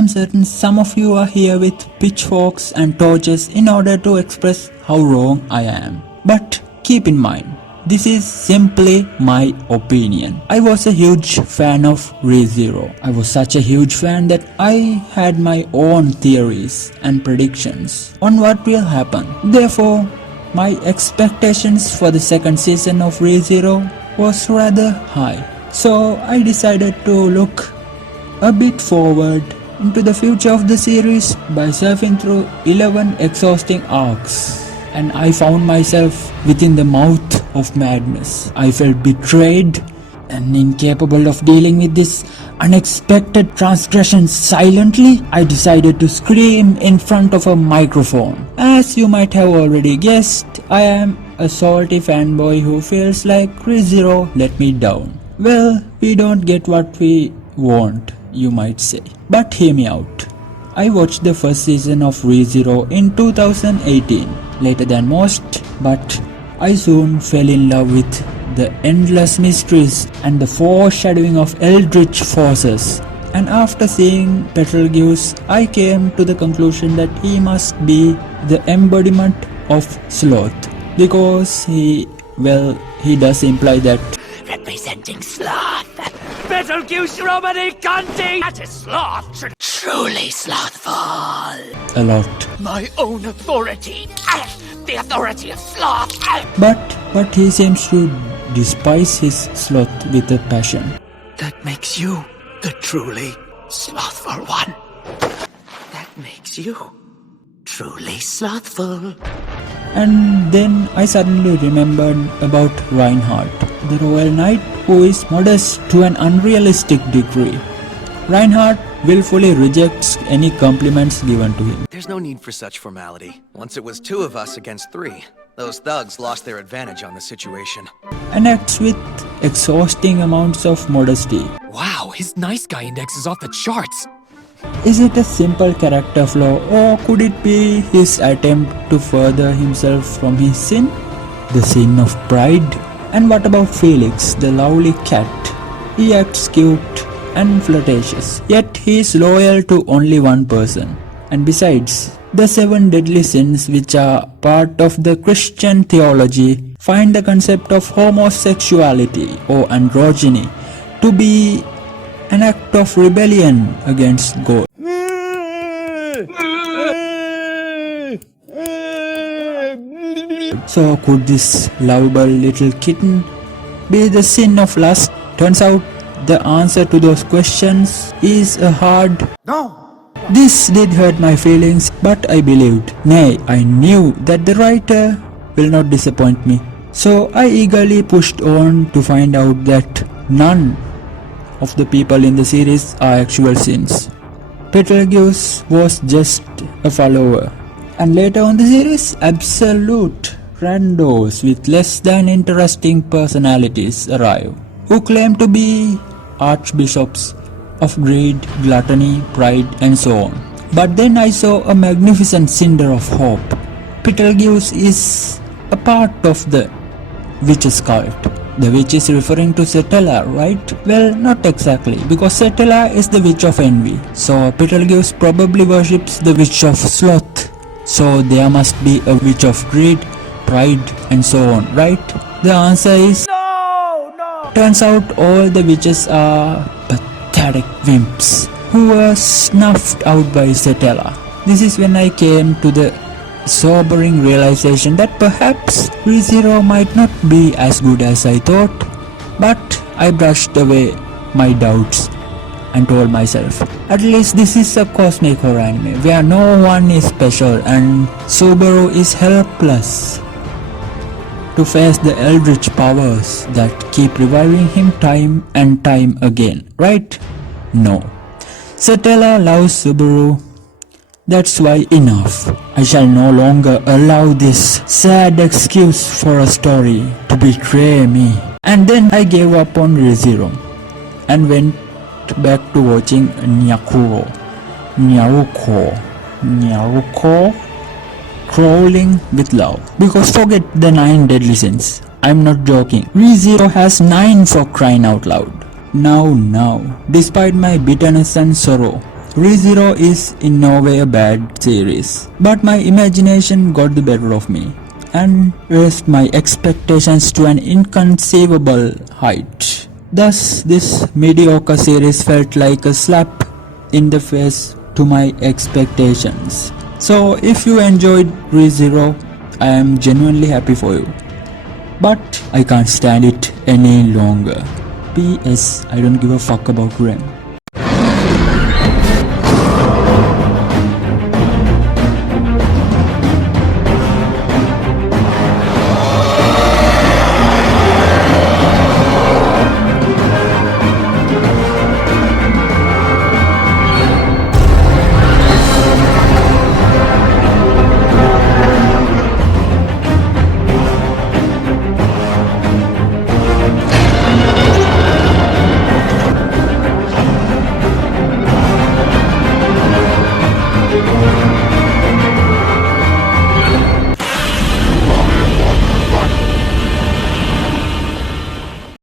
I'm certain some of you are here with pitchforks and torches in order to express how wrong I am. But keep in mind, this is simply my opinion. I was a huge fan of ReZero. I was such a huge fan that I had my own theories and predictions on what will happen. Therefore, my expectations for the second season of ReZero was rather high. So I decided to look a bit forward into the future of the series by surfing through 11 exhausting arcs. And I found myself within the mouth of madness. I felt betrayed and incapable of dealing with this unexpected transgression silently. I decided to scream in front of a microphone. As you might have already guessed, I am a salty fanboy who feels like ReZero let me down. Well, we don't get what we want, you might say. But hear me out. I watched the first season of ReZero in 2018, later than most, but I soon fell in love with the endless mysteries and the foreshadowing of eldritch forces. And after seeing Betelgeuse, I came to the conclusion that he must be the embodiment of sloth, because he does imply that representing sloth. Betelgeuse Romany Conti! That is sloth! Truly slothful! a lot. My own authority! The authority of sloth! But he seems to despise his sloth with a passion. That makes you the truly slothful one. That makes you truly slothful. And then I suddenly remembered about Reinhardt, the royal knight who is modest to an unrealistic degree. Reinhardt willfully rejects any compliments given to him. There's no need for such formality. Once it was 2 of us against 3. Those thugs lost their advantage on the situation. And acts with exhausting amounts of modesty. Wow, his nice guy index is off the charts. Is it a simple character flaw, or could it be his attempt to further himself from his sin? The sin of pride? And what about Felix, the lovely cat? He acts cute and flirtatious, yet he is loyal to only one person. And besides, the 7 deadly sins, which are part of the Christian theology, find the concept of homosexuality or androgyny to be an act of rebellion against God. So could this lovable little kitten be the sin of lust? Turns out the answer to those questions is a hard no. This did hurt my feelings, but I believed, nay, I knew that the writer will not disappoint me. So I eagerly pushed on to find out that none of the people in the series are actual sins. Betelgeuse was just a follower. And later on the series, absolute randos with less than interesting personalities arrive, who claim to be archbishops of greed, gluttony, pride, and so on. But then I saw a magnificent cinder of hope. Betelgeuse is a part of the witch's cult. The witch is referring to Setela, right? Well, not exactly, because Setela is the witch of envy. So Betelgeuse probably worships the witch of sloth. So there must be a witch of greed, pride, and so on, right? The answer is no. Turns out all the witches are pathetic wimps who were snuffed out by Setela. This is when I came to the sobering realization that perhaps ReZero might not be as good as I thought, but I brushed away my doubts and told myself, at least this is a cosmic horror anime where no one is special and Subaru is helpless to face the eldritch powers that keep reviving him time and time again, right? No. Setela loves Subaru. That's why enough. I shall no longer allow this sad excuse for a story to betray me. And then I gave up on ReZero and went back to watching Nyaruko, Crawling with Love. Because forget the 9 deadly sins. I'm not joking. ReZero has 9 for crying out loud. Now, despite my bitterness and sorrow, ReZero is in no way a bad series, but my imagination got the better of me and raised my expectations to an inconceivable height. Thus, this mediocre series felt like a slap in the face to my expectations. So, if you enjoyed ReZero, I am genuinely happy for you. But I can't stand it any longer. P.S. I don't give a fuck about Rem.